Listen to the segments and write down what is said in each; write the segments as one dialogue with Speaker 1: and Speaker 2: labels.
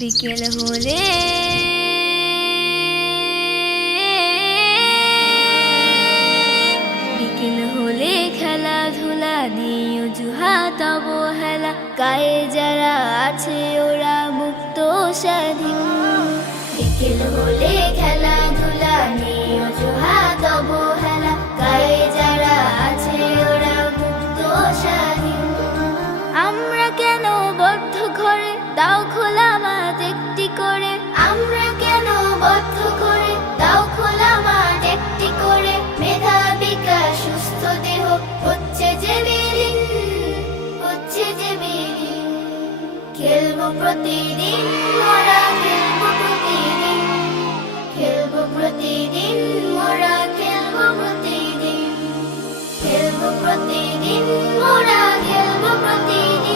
Speaker 1: বিকেল হলে। বিকেল হলে খেলাধুলা নেই অজুহাত অবহেলা। গায়ে যারা আছে ওরা মুক্ত স্বাধীন। বিকেল হলে খেলা দেহ, হচ্ছে যে বিলীন হচ্ছে যে বিলীন খেলব প্রতিদিন, মোরা খেলব প্রতিদিন। খেলব প্রতিদিন, মোরা খেলব প্রতিদিন। খেলব প্রতিদিন, মোরা খেলব প্রতিদিন।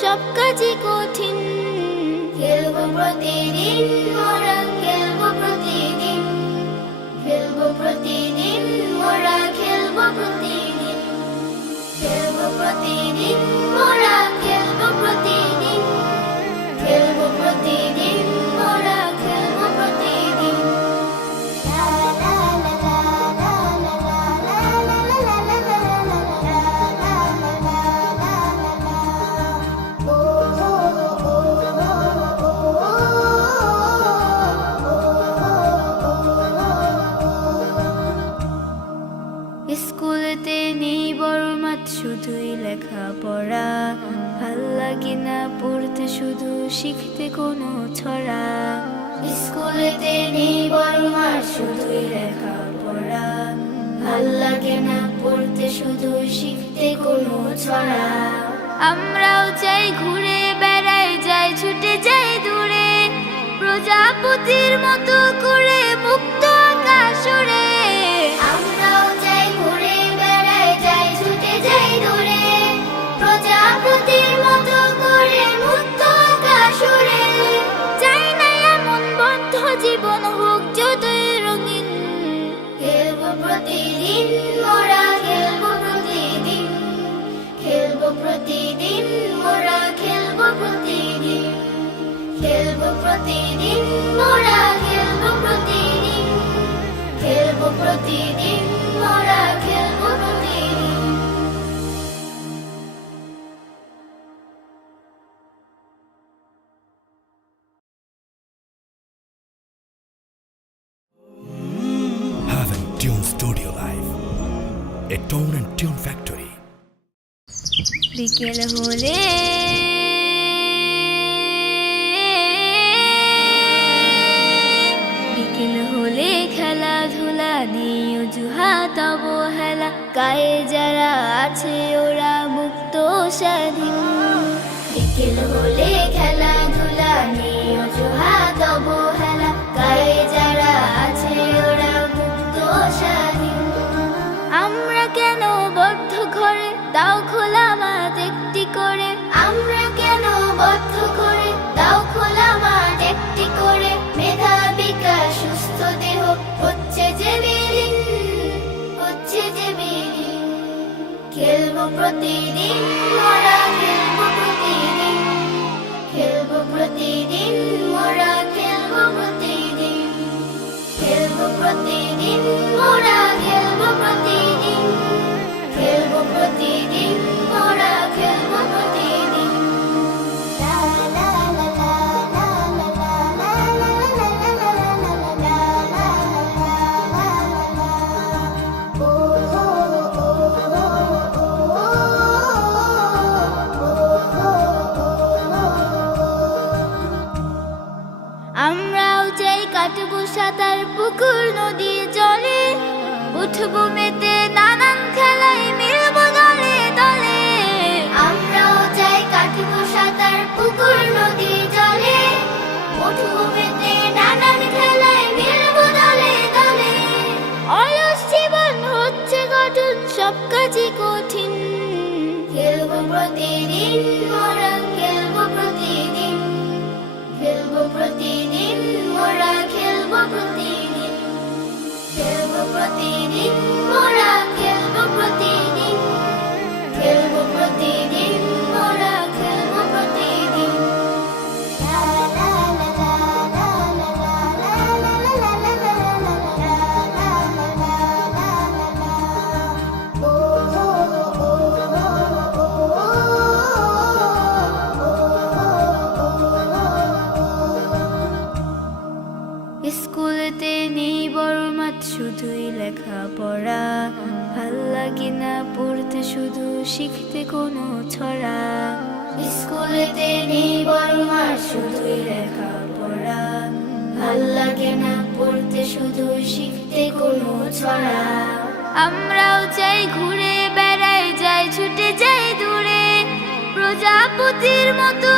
Speaker 1: সব কাজই কঠিন। খেলব প্রতিদিন মোরা খেলব প্রতিদিন। খেলব প্রতিদিন মোরা খেলব প্রতিদিন। খেলব প্রতিদিন লেখা পড়া ভালো লাগে না পড়তে শুধু শিখতে কোনো ছড়া। স্কুলেতে নেই বড় মার শুধুই লেখা পড়া ভালো লাগে না পড়তে শুধু শিখতে কোনো ছড়া। আমরাও চাই ঘুরে বেড়ায় যাই ছুটে যাই দূরে। প্রজাপতির মতো করে মুক্ত আকাশ প্রতিদিন খেলবো প্রতিদিন মোরা খেলবো প্রতিদিন খেলবো প্রতিদিন মোরা খেলবো প্রতিদিন
Speaker 2: Studio Live, a tone and tune factory.
Speaker 1: বিকেল হলে গায়ে যারা আছে ওরা মুক্ত স্বাধীন। বিকেল হলে খেলাধুলা নিয়ে অজুহাত অবর প্রতিদিন মোরা খেলব প্রতিদিন। খেলব প্রতিদিন থাকবে কোনো ছড়া। স্কুলেতে নেই বড় মার শুধুই লেখাপড়া। ভালো লাগে না পড়তে শুধু শিখতে কোনো ছড়া। আমরাও চাই ঘুরে বেড়ায় যাই ছুটে যাই দূরে। প্রজাপতির মতো